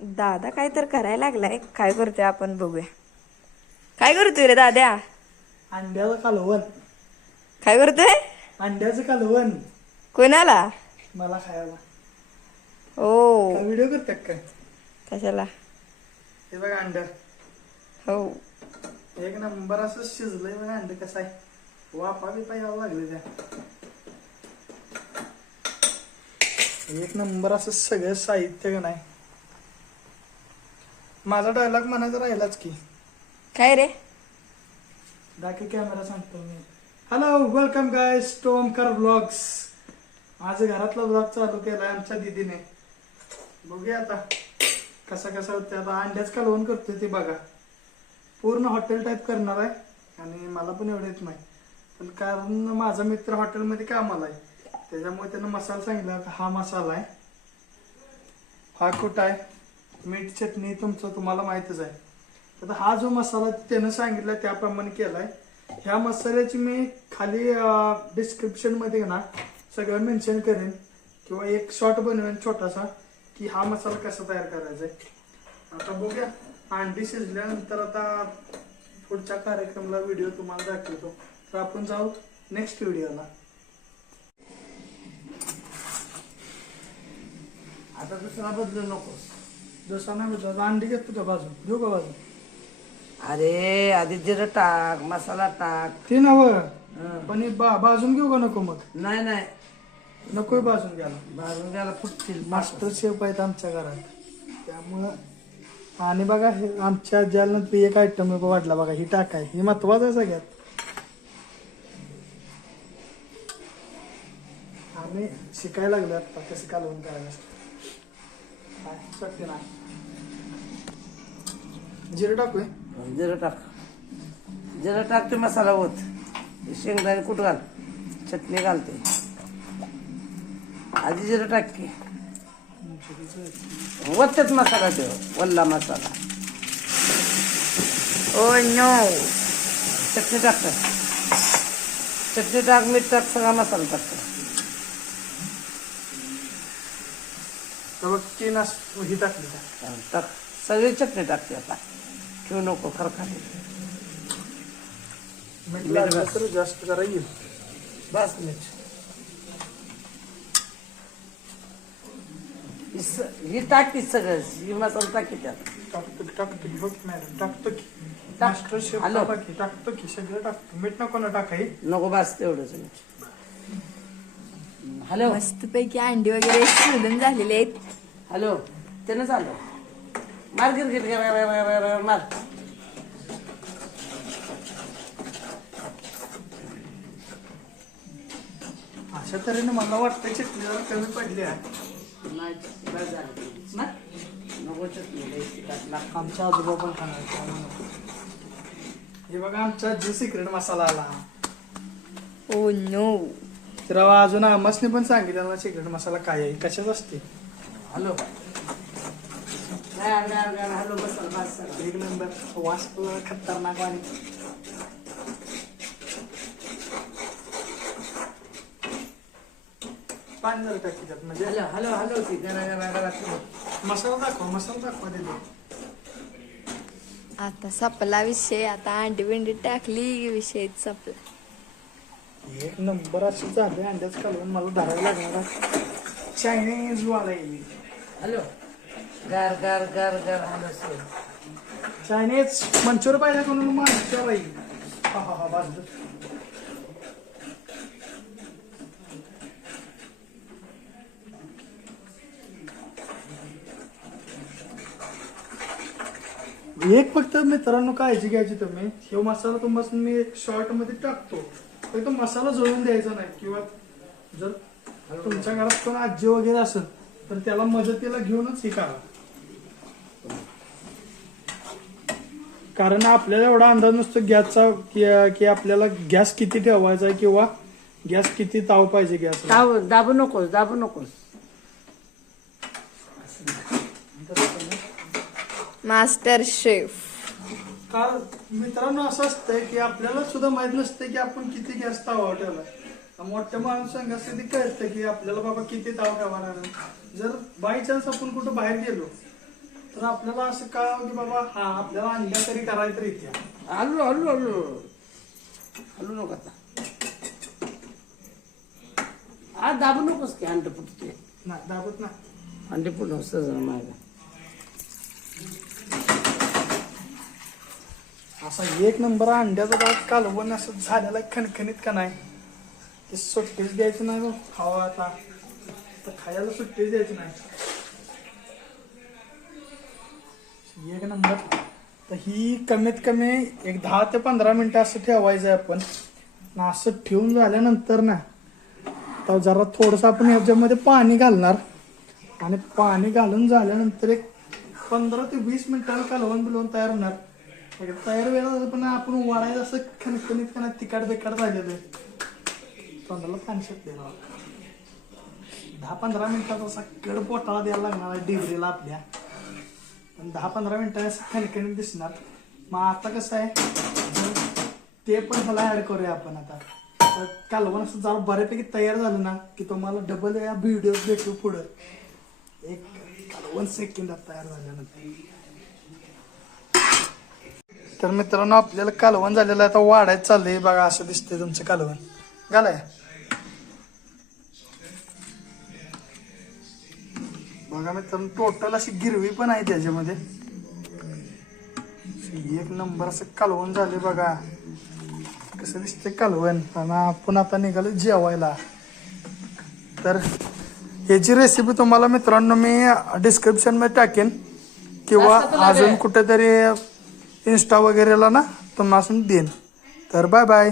दादा काय तर करायला लागलाय. काय करतोय आपण बघूया. काय करतोय रे दाद्या? अंड्याचं कालवण. काय करतोय? अंड्याचं कालवण. कोणाला? मला खायला. ओ काय व्हिडिओ करतात काय? कशाला? हे बघा अंड. हो एक नंबर असं शिजलंय बघा अंड कसं आहे. वाफा बिपा यावं लागले त्या. एक नंबर असं सगळं साहित्य का नाही. माझा डायलॉग म्हणायचा राहिलाच की. काय रे? दाखव कॅमेरा सांगतो मी. Hello welcome guys to Omkar vlogs. आज घरातला ब्लॉग चालू केलाय आमच्या दीदीने. बघूया आता कसा कसा होते. आता अंड्याच कालवण करतोय ते बघा. पूर्ण हॉटेल टाईप करणार आहे आणि मला पण एवढं येत नाही. पण कारण माझा मित्र हॉटेलमध्ये कामाला आहे त्याच्यामुळे त्यानं मसाला सांगितला. हा मसाला आहे, हा कुठं आहे, मीठ चटणी तुमचं तुम्हाला माहितच आहे. आता हा जो मसाला त्यानं सांगितला त्याप्रमाणे केलाय. ह्या मसाल्याची मी खाली डिस्क्रिप्शन मध्ये ना सगळं मेन्शन करेन किंवा एक शॉर्ट बनवेन छोटासा की हा मसाला कसा तयार करायचा आहे. आता बघूया अंडी शिजल्यानंतर आता पुढच्या कार्यक्रमाला व्हिडिओ तुम्हाला दाखवतो. तर आपण जाऊ नेक्स्ट व्हिडिओला. आता दुसरा बदलू नकोस. जसा नाही बदल अंडी घेतो का बाजू घेऊ का बाजू. अरे आधी जिरं टाक, मसाला टाक. ते नव हं. पण हे भाजून घेऊ का नको मग. नाही नाही नकोय भाजून घ्यायला. भाजून घ्यायला फुटतील. मास्टर शेफ आहेत आमच्या घरात त्यामुळं. आणि बघा हे आमच्या ज्यानंतर एक आयटम वाढला बघा. ही टाकाय ही महत्वाचं आहे सगळ्यात. आम्ही शिकायला लागलो आता कसं कालवण करायला. शक्य नाही. जिरं टाकूय. जिरं टाक. जिरं टाक ते मसाला होत. शेंगदाणे कुठं घाल, चटणी घालते. आधी जिरं टाक की. वरतीच मसाला ठेव, वल्ला मसाला. Oh no. चटणी टाक. चटणी टाक, मीठ टाक, सगळा मसाला टाकतो. तर बघ तीन ही टाकली का. टाक, सगळी चटणी टाकते आता. ठेवू नको खरखाटी. मीठ लागलं तर जास्त करा येईल. बस मीठ. ही टाकी सगळं, ही मसाला टाकी त्यात. टाकतो की बघ मॅडम टाकतो की. टाक. Master chef hello. टाकतो की सगळं टाकतो. मीठ नको ना टाकाय. नको बस तेवढंच मीठ. हॅलो मस्तपैकी अंडी वगैरे शिजून झालेले आहेत. हॅलो त्यानं चालू मार गिरगिट मार. अशा तऱ्हेने मला वाटतं चटणी जरा कमी पडली आहे. नाही, बस झालं. नको चटणी द्यायची टाकला. आमच्या आजोबा पण खाणार त्यामुळे नको. हे बघा आमचा जे सिक्रेट मसाला आला. Oh no. तर अजून आमसने पण सांगितलं ना सिक्रेट मसाला काय आहे कशाच असते. हॅलो हॅलो बस बस. एक नंबर वास खतरनाक आणि पाणी जर टाकी त्यात म्हणजे हॅलो हॅलो हॅलो ती गरा मसाला दाखवा दिले. आता संपला विषय. आता अंडी बिंडी टाकली की विषय संपला. एक नंबर अशी झाले अंड्याच कालवून मला धरायला लागणार. चायनीज वाला येईल. हॅलो गार गार गार गार हॅलो सर. चायनीज मंचुरी पाहिजे कोण मागच्या बाई. हा हा हा बाजू. एक फक्त मित्रांनो काळजी घ्यायची तुम्ही. हे मसाला तुम्हाला मी एक शॉर्ट मध्ये टाकतो. फक्त मसाला जळून द्यायचा नाही किंवा जर तुमच्या घरात कोण आजी वगैरे असेल तर त्याला मदतीला घेऊनच हे करा. कारण आपल्याला एवढा अंदाज नसतो गॅसचा की आपल्याला गॅस किती ठेवायचा आहे किंवा गॅस किती ताव पाहिजे गॅस. दाबू नकोस दाबू नकोस. Master chef. कारण मित्रांनो असं असतंय की आपल्याला सुद्धा माहित नसतं की आपण किती गॅस तावा ठेवलाय. मोठ्या माणसांना कधी कळतं की आपल्याला बाबा किती ताव ठेवा लागणार. जर बाय चान्स आपण कुठं बाहेर गेलो तर आपल्याला असं कळावं की बाबा हा आपल्याला अंड्या तरी करायचं येत्या. हलू हलू हलू हलू नको आता. आज दाबू नकोस की अंडे फुटते. नाही दाबत ना. अंडे फुटून सहज माझ्या. असा एक नंबर अंड्याचा बघा कालवण असं झालेला खणखणीत का नाही ते सुट्टीच द्यायची नाही बघ. खावा आता तर खायला सुट्टीच द्यायची नाही. एक नंबर. तर ही कमीत कमी एक 10 ते 15 मिनिटं असं ठेवायचं आहे आपण. ना असं ठेवून झाल्यानंतर ना तर जरा थोडंसं आपण ह्याच्यामध्ये पाणी घालणार आणि पाणी घालून झाल्यानंतर एक 15 ते 20 मिनिटाला कालवण बिलवून तयार होणार. तयार वेळा झालं पण आपण वाढायचं असं खणखणीत का नाही तिखट बेकार झालेलं आहे. तोंडाला पाणी शकते 10-15 मिनिटाचा असा कड पोटाला द्यायला लागणार आहे डिबरीला आपल्या. पण 10-15 मिनिटांनी असं खणखणीत दिसणार. मग आता कसं आहे ते पण ह्याला ऍड करूया आपण आता. तर कालवण असं जरा बऱ्यापैकी तयार झालं ना की तुम्हाला डबल या व्हिडिओ भेटू पुढं. एक कालवण सेकंदात तयार झाल्यानंतर. तर मित्रांनो आपल्याला कालवण झालेलं आहे आता वाढायचं चाललंय बघा. असं दिसतंय तुमचं कालवण घालाय बघा मित्रांनो. टोटल अशी गिरवी पण आहे त्याच्यामध्ये. एक नंबर असं कालवण झाले बघा. कसं दिसतंय कालवण. आणि आपण आता निघालो जेवायला. तर ह्याची रेसिपी तुम्हाला मित्रांनो मी डिस्क्रिप्शन मध्ये टाकेन किंवा अजून कुठेतरी इंस्टा वगैरेला ना तुम्हाला देईन. तर बाय बाय.